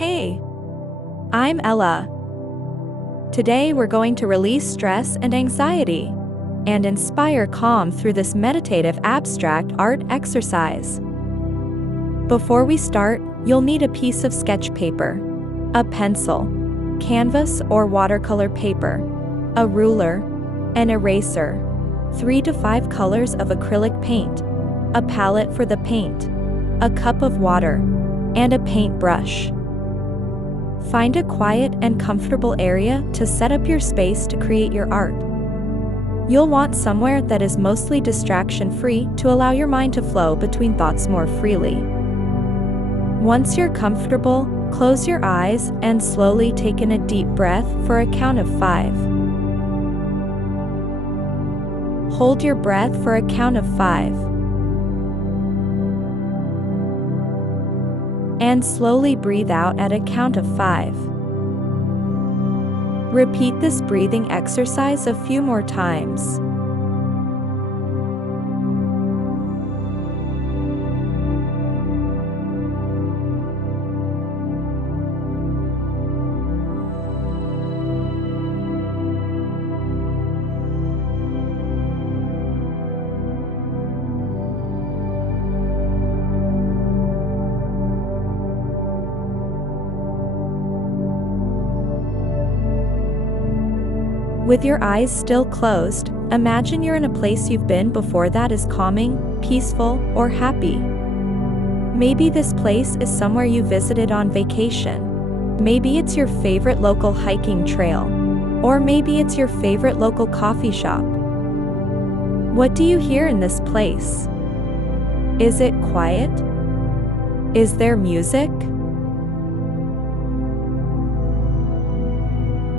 Hey, I'm Ella. Today we're going to release stress and anxiety and inspire calm through this meditative abstract art exercise. Before we start, you'll need a piece of sketch paper, a pencil, canvas or watercolor paper, a ruler, an eraser, 3 to 5 colors of acrylic paint, a palette for the paint, a cup of water, and a paintbrush. Find a quiet and comfortable area to set up your space to create your art. You'll want somewhere that is mostly distraction-free to allow your mind to flow between thoughts more freely. Once you're comfortable, close your eyes and slowly take in a deep breath for a count of 5. Hold your breath for a count of 5. And slowly breathe out at a count of 5. Repeat this breathing exercise a few more times. With your eyes still closed, imagine you're in a place you've been before that is calming, peaceful, or happy. Maybe this place is somewhere you visited on vacation. Maybe it's your favorite local hiking trail. Or maybe it's your favorite local coffee shop. What do you hear in this place? Is it quiet? Is there music?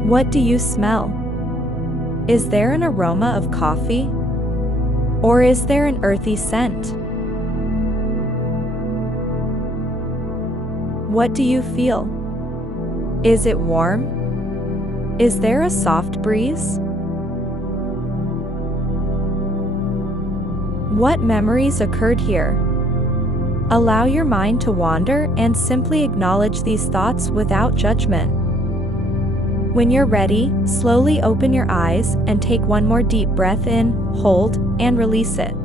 What do you smell? Is there an aroma of coffee? Or is there an earthy scent? What do you feel? Is it warm? Is there a soft breeze? What memories occurred here? Allow your mind to wander and simply acknowledge these thoughts without judgment. When you're ready, slowly open your eyes and take one more deep breath in, hold, and release it.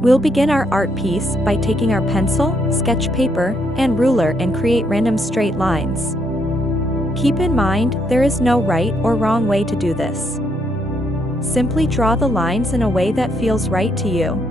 We'll begin our art piece by taking our pencil, sketch paper, and ruler and create random straight lines. Keep in mind, there is no right or wrong way to do this. Simply draw the lines in a way that feels right to you.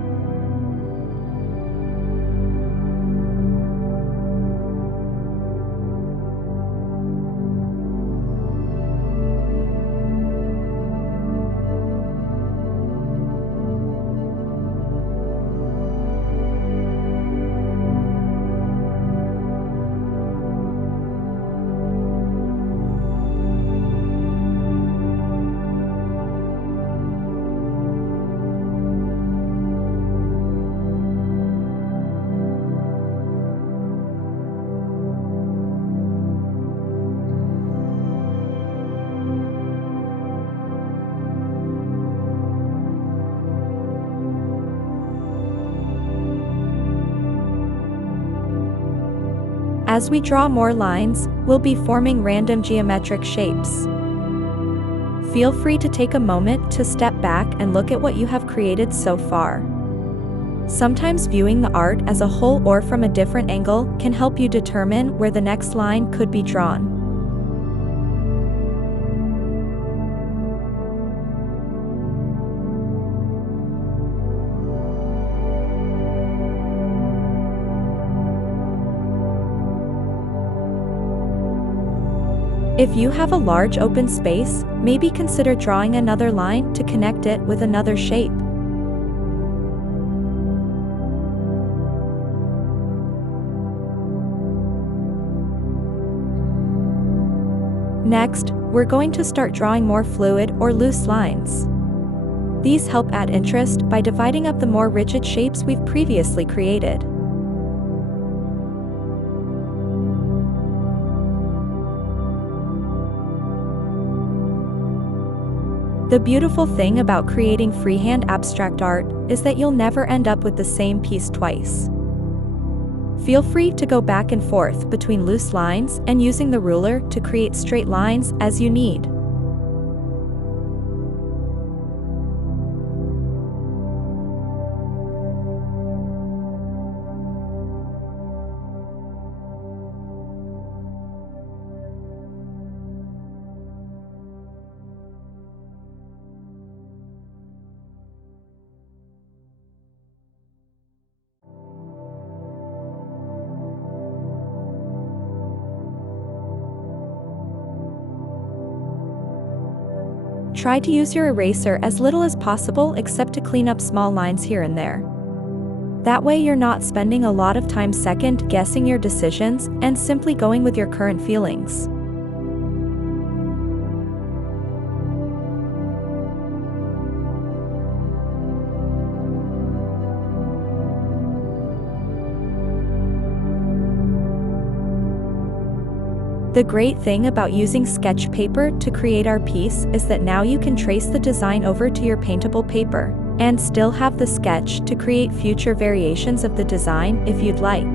As we draw more lines, we'll be forming random geometric shapes. Feel free to take a moment to step back and look at what you have created so far. Sometimes viewing the art as a whole or from a different angle can help you determine where the next line could be drawn. If you have a large open space, maybe consider drawing another line to connect it with another shape. Next, we're going to start drawing more fluid or loose lines. These help add interest by dividing up the more rigid shapes we've previously created. The beautiful thing about creating freehand abstract art is that you'll never end up with the same piece twice. Feel free to go back and forth between loose lines and using the ruler to create straight lines as you need. Try to use your eraser as little as possible except to clean up small lines here and there. That way you're not spending a lot of time second-guessing your decisions and simply going with your current feelings. The great thing about using sketch paper to create our piece is that now you can trace the design over to your paintable paper, and still have the sketch to create future variations of the design if you'd like.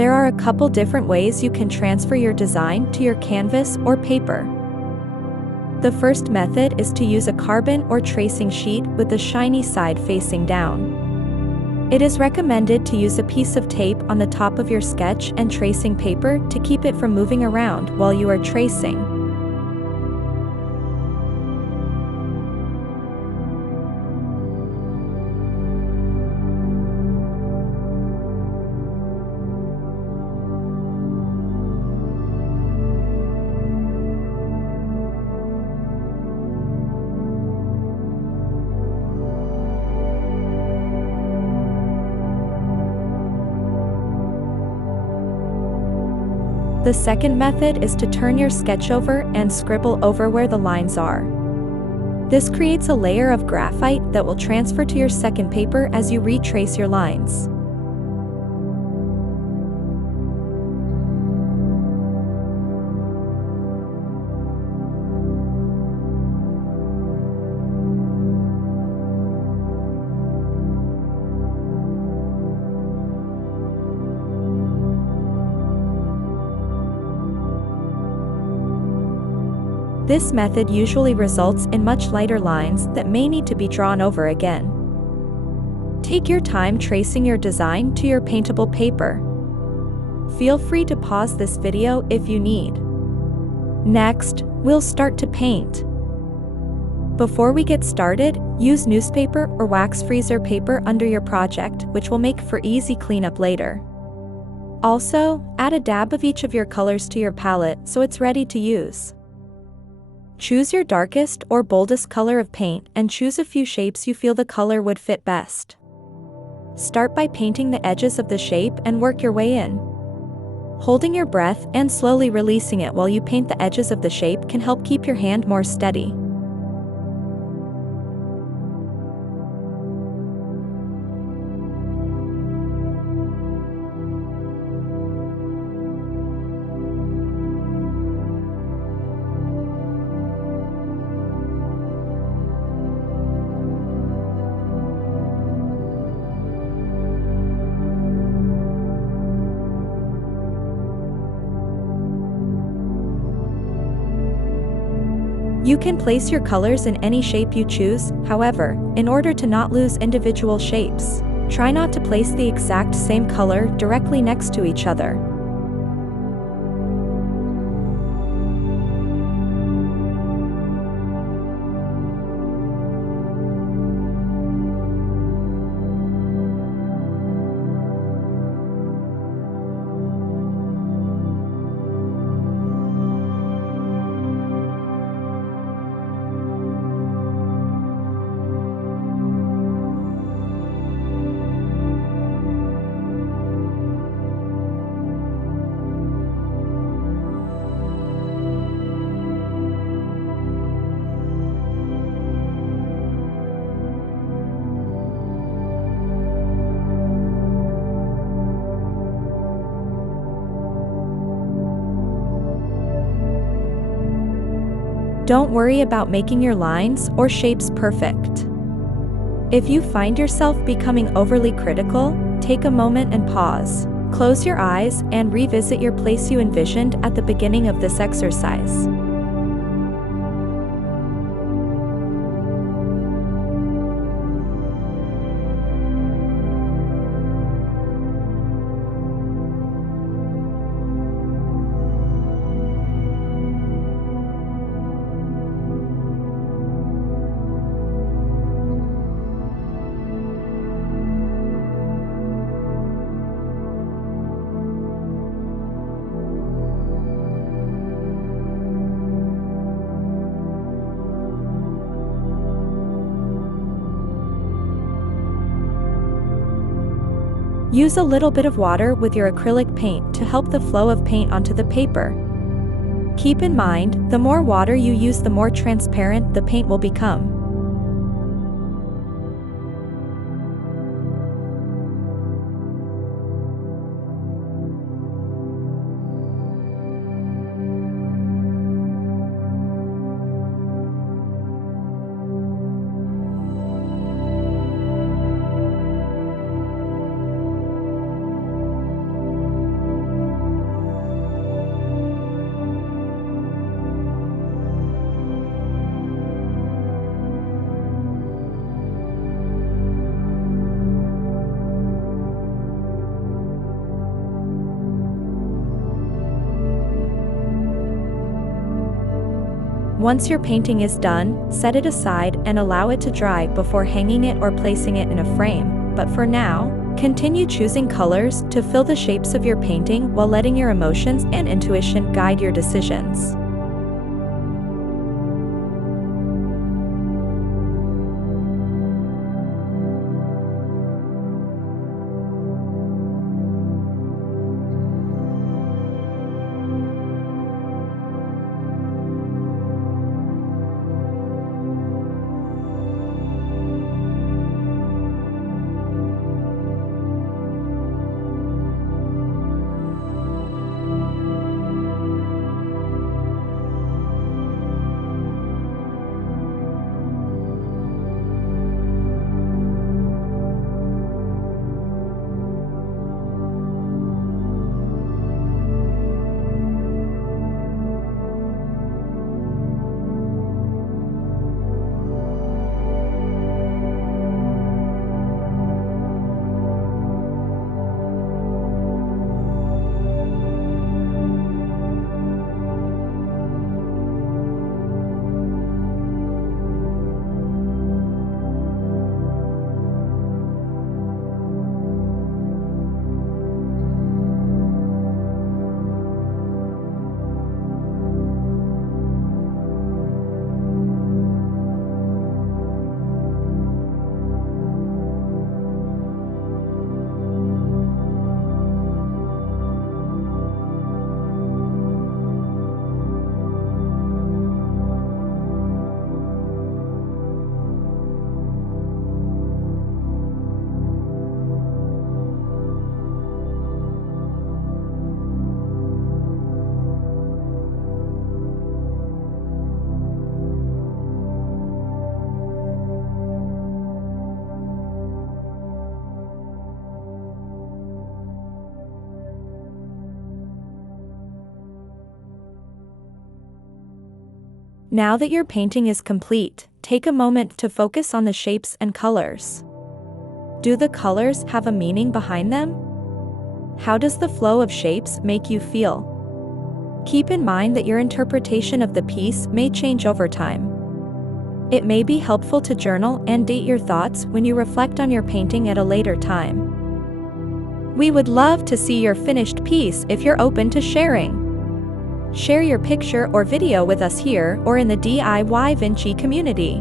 There are a couple different ways you can transfer your design to your canvas or paper. The first method is to use a carbon or tracing sheet with the shiny side facing down. It is recommended to use a piece of tape on the top of your sketch and tracing paper to keep it from moving around while you are tracing. The second method is to turn your sketch over and scribble over where the lines are. This creates a layer of graphite that will transfer to your second paper as you retrace your lines. This method usually results in much lighter lines that may need to be drawn over again. Take your time tracing your design to your paintable paper. Feel free to pause this video if you need. Next, we'll start to paint. Before we get started, use newspaper or wax freezer paper under your project, which will make for easy cleanup later. Also, add a dab of each of your colors to your palette so it's ready to use. Choose your darkest or boldest color of paint and choose a few shapes you feel the color would fit best. Start by painting the edges of the shape and work your way in. Holding your breath and slowly releasing it while you paint the edges of the shape can help keep your hand more steady. You can place your colors in any shape you choose, however, in order to not lose individual shapes, try not to place the exact same color directly next to each other. Don't worry about making your lines or shapes perfect. If you find yourself becoming overly critical, take a moment and pause. Close your eyes and revisit your place you envisioned at the beginning of this exercise. Use a little bit of water with your acrylic paint to help the flow of paint onto the paper. Keep in mind, the more water you use, the more transparent the paint will become. Once your painting is done, set it aside and allow it to dry before hanging it or placing it in a frame. But for now, continue choosing colors to fill the shapes of your painting while letting your emotions and intuition guide your decisions. Now that your painting is complete, take a moment to focus on the shapes and colors. Do the colors have a meaning behind them? How does the flow of shapes make you feel? Keep in mind that your interpretation of the piece may change over time. It may be helpful to journal and date your thoughts when you reflect on your painting at a later time. We would love to see your finished piece if you're open to sharing. Share your picture or video with us here or in the DIY Vinci community.